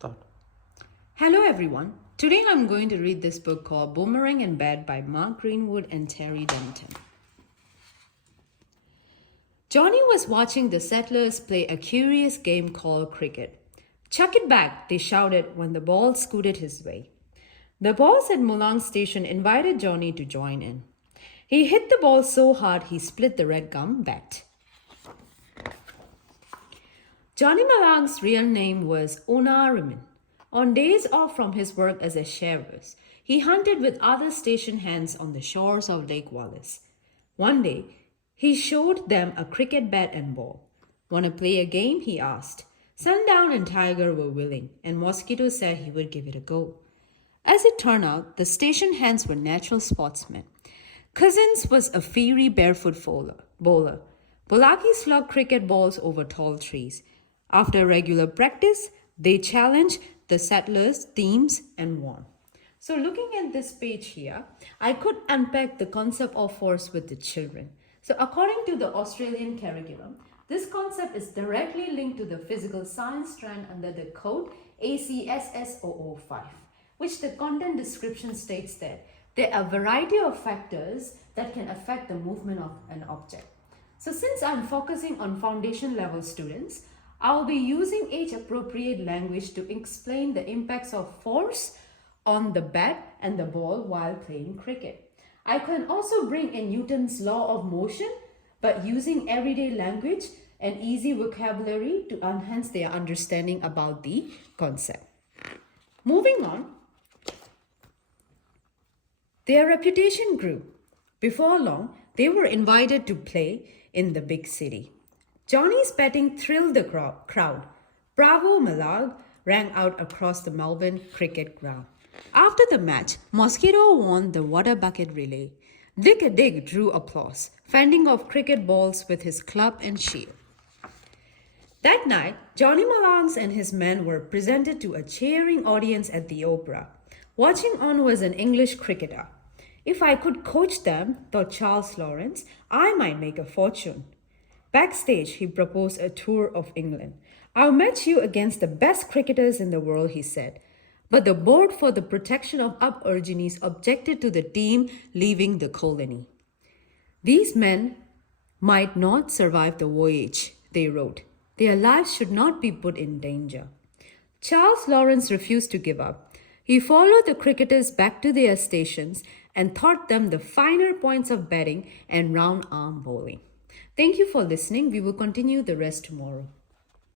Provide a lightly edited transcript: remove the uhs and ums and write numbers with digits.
Start. Hello everyone. Today I'm going to read this book called Boomerang in Bed by Mark Greenwood and Terry Denton. Johnny was watching the settlers play a curious game called cricket. "Chuck it back," they shouted when the ball scooted his way. The boss at Mulang's station invited Johnny to join in. He hit the ball so hard he split the red gum bat. Johnny Malang's real name was Onariman. On days off from his work as a sheriff, he hunted with other station hands on the shores of Lake Wallace. One day, he showed them a cricket bat and ball. "Want to play a game?" he asked. Sundown and Tiger were willing, and Mosquito said he would give it a go. As it turned out, the station hands were natural sportsmen. Cousins was a fiery barefoot bowler. Bolaki slugged cricket balls over tall trees. After regular practice, they challenged the settlers' teams and won. So looking at this page here, I could unpack the concept of force with the children. So according to the Australian curriculum, this concept is directly linked to the physical science strand under the code ACSS005, which the content description states that there are a variety of factors that can affect the movement of an object. So since I'm focusing on foundation level students, I'll be using age-appropriate language to explain the impacts of force on the bat and the ball while playing cricket. I can also bring in Newton's law of motion, but using everyday language and easy vocabulary to enhance their understanding about the concept. Moving on, their reputation grew. Before long, they were invited to play in the big city. Johnny's batting thrilled the crowd. "Bravo, Malag!" rang out across the Melbourne cricket ground. After the match, Mosquito won the water bucket relay. Dick-a-Dig drew applause, fending off cricket balls with his club and shield. That night, Johnny Malongs and his men were presented to a cheering audience at the opera. Watching on was an English cricketer. "If I could coach them," thought Charles Lawrence, "I might make a fortune." Backstage, he proposed a tour of England. "I'll match you against the best cricketers in the world," he said. But the Board for the Protection of Aborigines objected to the team leaving the colony. "These men might not survive the voyage," they wrote. "Their lives should not be put in danger." Charles Lawrence refused to give up. He followed the cricketers back to their stations and taught them the finer points of batting and round arm bowling. Thank you for listening. We will continue the rest tomorrow.